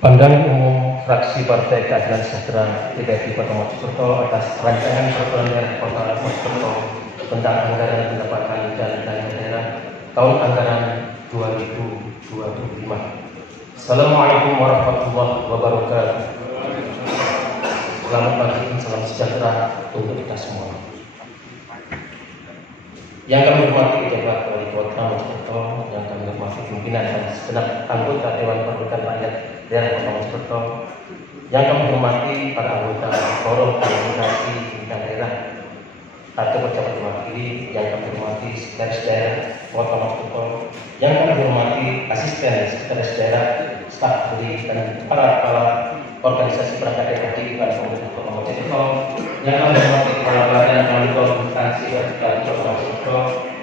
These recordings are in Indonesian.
Pandangan Umum Fraksi Partai Keadilan Sejahtera DKI Kota Mojokerto atas rancangan peraturan Kota Mojokerto tentang anggaran pendapatan dan belanja daerah tahun anggaran 2025. Assalamualaikum warahmatullahi wabarakatuh. Selamat pagi, salam sejahtera untuk kita semua. Yang kami hormati Bapak Wali Kota Mojokerto, yang kami hormati pimpinan dan segenap anggota Dewan Perwakilan Rakyat Daerah Kota Mojokerto, yang kami hormati para anggota Forum Komunikasi Pimpinan Daerah atau pejabat mewakili, yang kami hormati Sekretaris Daerah Kota Mojokerto, yang kami hormati Asisten Sekretaris Daerah, staf ahli dan para organisasi perangkat daerah di Kabupaten Kota Mojokerto, yang kami hormati kepala badan kantor instansi vertikal Kota Mojokerto,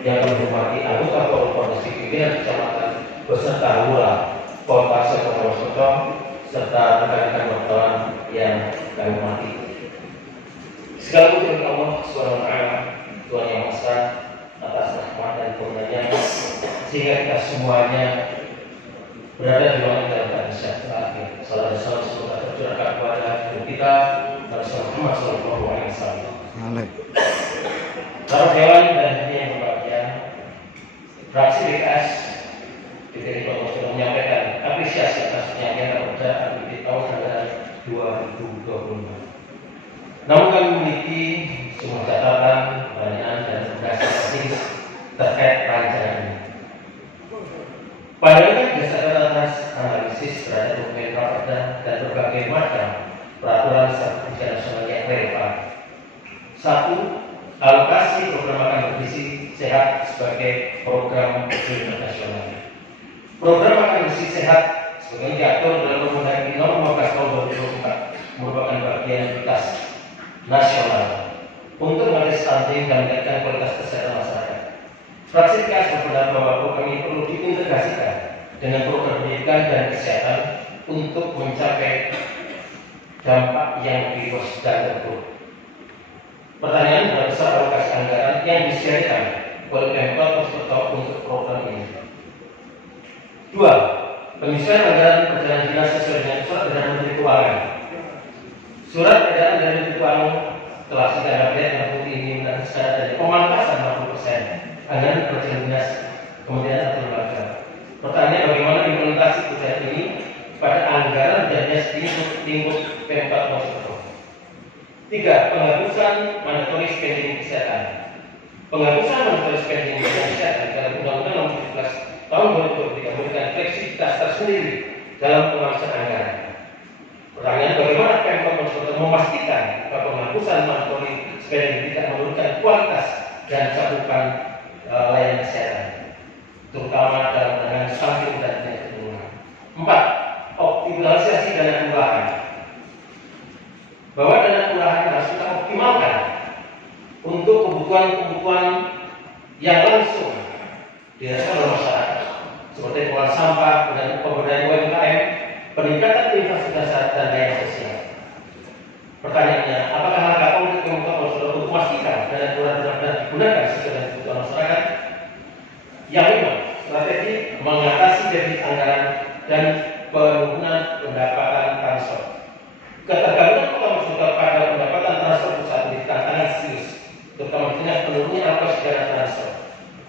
yang kami hormati anggota Forum Koordinasi Pimpinan Kecamatan beserta lurah Kota Mojokerto serta rekan-rekan wartawan yang kami hormati. Segala puji bagi Allah Subhanahu wa taala, Tuhan yang Maha Esa, atas rahmat dan karunia-Nya sehingga kita semuanya berada di ruang dalam keadaan sehat. Salam dan salam semoga tercurahkan kepada Nabi kita Rasulullah Muhammad SAW. Para dewan dan hadirin yang berbahagia, fraksi BKS DKI Kota Mojokerto menyampaikan apresiasi atas penyampaian kerja APBD tahun anggaran 2025. Namun kami memiliki semua catatan, pertanyaan dan rekomendasi terkait rancangan ini. Pandangan berdasarkan atas analisis terhadap dokumen Raperda dan berbagai macam peraturan strategi nasional yang relevan. 1. Alokasi program makan bergizi sehat sebagai program prioritas nasional. Program makan bergizi sehat sebagai diatur dalam Undang-Undang Nomor 15 Tahun 2024 merupakan bagian prioritas nasional untuk mengatasi stunting dan meningkatkan kualitas kesehatan masyarakat. Fraksi PKS berpendapat bahwa program ini perlu diintegrasikan dengan program pendidikan dan kesehatan untuk mencapai dampak yang lebih luas dan terukur. Pertanyaan adalah besar alokasi anggaran yang disediakan oleh Pemkot Mojokerto untuk program ini. 2. Penyesuaian anggaran perjalanan dinas sesuai dengan surat edaran Menteri Keuangan. Surat edaran dari Menteri Keuangan telah ditanggapi dan ini secara dari pemangkasan 60% anggaran perjalanan dinas kementerian atau lembaga. Pertanyaan bagaimana implementasi kebijakan ini pada anggaran dan dinas lingkup Pemkot Mojokerto. 3. Penghapusan mandatory spending kesehatan. Penghapusan mandatory spending kesehatan dalam Undang-Undang Nomor 17 Tahun 2023 memberikan fleksibilitas tersendiri dalam pengawasan anggaran. Pertanyaan bagaimana Pemkot Mojokerto memastikan bahwa penghapusan mandatory spending tidak menurunkan kualitas dan cakupan layanan kesehatan, terutama dalam penanganan stunting dan penyakit menular. 4. Optimalisasi dana kelurahan. Bahwa dana kelurahan harus kita optimalkan untuk kebutuhan-kebutuhan yang langsung dirasakan oleh masyarakat, seperti pengelolaan sampah dan pemberdayaan UMKM, peningkatan infrastruktur dasar dan layanan sosial. Pertanyaannya, apakah langkah konkret Pemkot Mojokerto untuk memastikan dana kelurahan benar-benar digunakan sesuai dengan kebutuhan masyarakat? Yang 5. Strategi mengatasi defisit anggaran dan penurunan pendapatan transfer. Ketergantungan Kota Mojokerto pada pendapatan transfer pusat menjadi tantangan serius, terutama dengan penurunnya alokasi dana transfer.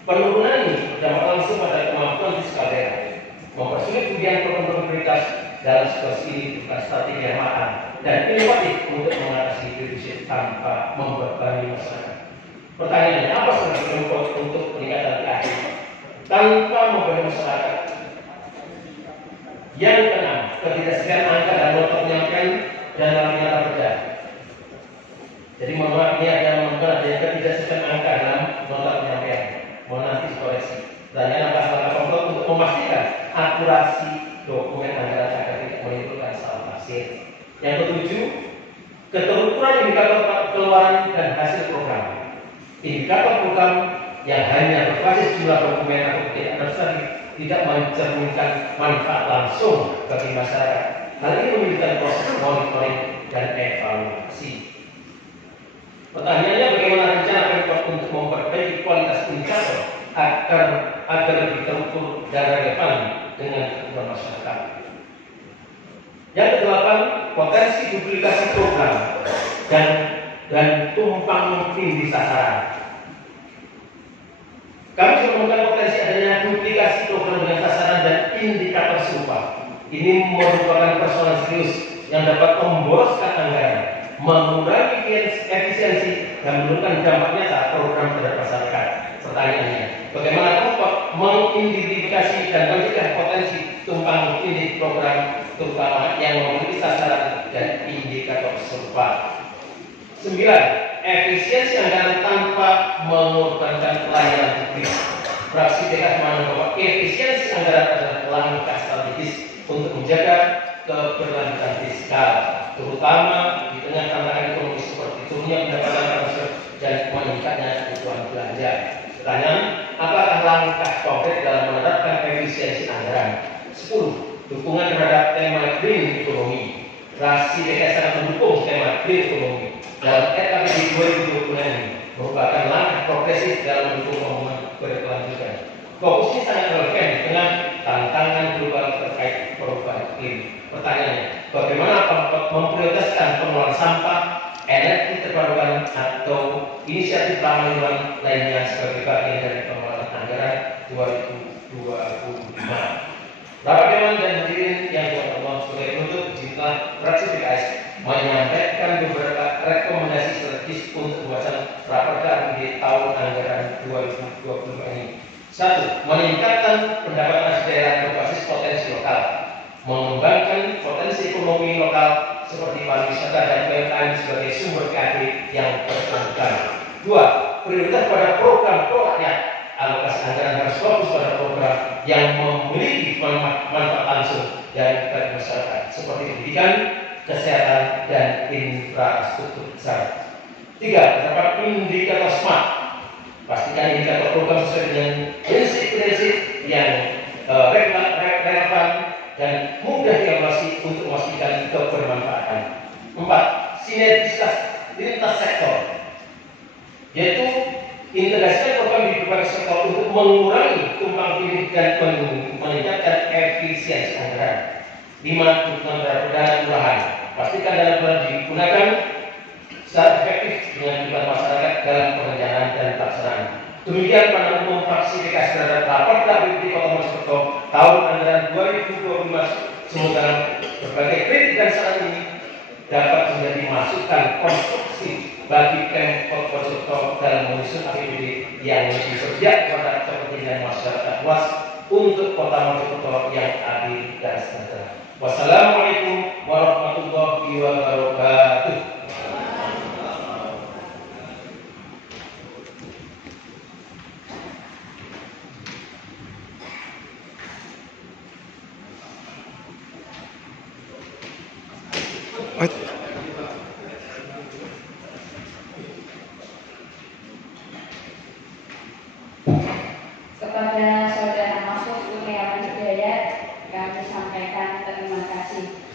Penurunan ini berdampak langsung pada kemampuan fiskal daerah, mempersulit kemudian program prioritas dalam situasi ini bukan strategi yang matang dan inovatif untuk mengatasi defisit tanpa membebani masyarakat. Pertanyaannya, apa strategi Pemkot untuk peningkatan PAD tanpa membebani masyarakat? Yang keenam, ketidaksediaan angka dan nota penyampaian dan dalam Raperda. Jadi mohon maaf, ini ada ketidaksediaan angka dalam nota penyampaian. Mohon nanti dikoreksi. Pertanyaan apa langkah Pemkot untuk memastikan akurasi dokumen anggaran agar tidak menimbulkan salah tafsir. Yang ketujuh, keterukuran indikator pengeluaran dan hasil program. Indikator program yang hanya berbasis jumlah dokumen atau tidak terserah tidak mencerminkan manfaat langsung bagi masyarakat. Hal ini menyebabkan proses monitoring dan evaluasi. Pertanyaannya, bagaimana rencana Pemkot untuk memperbaiki kualitas indikator agar lebih terukur dan relevan dengan kebutuhan masyarakat? Yang kedelapan, potensi duplikasi program dan tumpang tindih sasaran. Kami juga menemukan potensi adanya duplikasi program dengan sasaran dan indikator serupa. Ini merupakan persoalan serius yang dapat memboroskan anggaran, mengurangi efisiensi, dan menurunkan dampak nyata program terhadap masyarakat. Pertanyaannya, bagaimana kelompok mengidentifikasi dan mencegah potensi tumpang tindih program, terutama yang memiliki sasaran dan indikator serupa? 9. Efisiensi anggaran tanpa mengorbankan pelayanan publik. Fraksi PKS memandang bahwa efisiensi anggaran adalah langkah strategis untuk menjaga keberlanjutan fiskal, terutama di tengah tantangan ekonomi seperti turunnya pendapatan masyarakat dan meningkatnya kebutuhan belanja. Pertanyaan, apakah langkah konkret dalam menerapkan efisiensi anggaran? 10. Dukungan terhadap tema green economy. Fraksi PKS sangat mendukung tema green economy dalam RKPD 2020 ini merupakan langkah progresif dalam mendukung pembangunan berkelanjutan. Fokusnya sangat relevan di tengah tantangan global terkait perubahan iklim. Pertanyaannya, bagaimana memprioritaskan pengelolaan sampah, energi terbarukan atau inisiatif ramah lingkungan lainnya sebagai bagian dari pengelolaan anggaran 2025? Bapak Dewan dan hadirin yang dirahmati Allah, sebagai penutup, jika fraksi PKS menyampaikan beberapa rekomendasi strategis untuk pembahasan raperda di tahun anggaran 2020 ini. 1. Meningkatkan pendapatan daerah berbasis potensi lokal, mengembangkan potensi ekonomi lokal seperti pariwisata dan UMKM sebagai sumber KD yang berkelanjutan. 2. Prioritas pada program pro rakyat. Alokasi anggaran harus fokus pada program yang memiliki manfaat langsung dari bagi masyarakat seperti pendidikan, kesehatan, dan infrastruktur besar. 3. Terdapat indikator SMART. Pastikan indikator program sesuai dengan prinsip-prinsip yang relevan dan mudah dievaluasi untuk memastikan kebermanfaatan. 4. Sinergitas lintas sektor, yaitu integrasikan program di berbagai sektor untuk mengurangi tumpang tindih dan meningkatkan efisiensi anggaran. 5. Dukungan terhadap dana kelurahan. Pastikan dana kelurahan digunakan secara efektif dengan melibatkan masyarakat dalam perencanaan dan pelaksanaan. Demikian pandangan umum fraksi PKS terhadap raperda BPD Kota Mojokerto tahun anggaran 2025. Semoga berbagai kritik dan saran ini dapat menjadi masukan konstruksi bagi Pemkot Mojokerto dalam menyusun APBD yang lebih berpihak kepada kepentingan masyarakat luas untuk Kota Mojokerto yang adil dan sejahtera. Wassalamualaikum warahmatullahi wabarakatuh. Wait.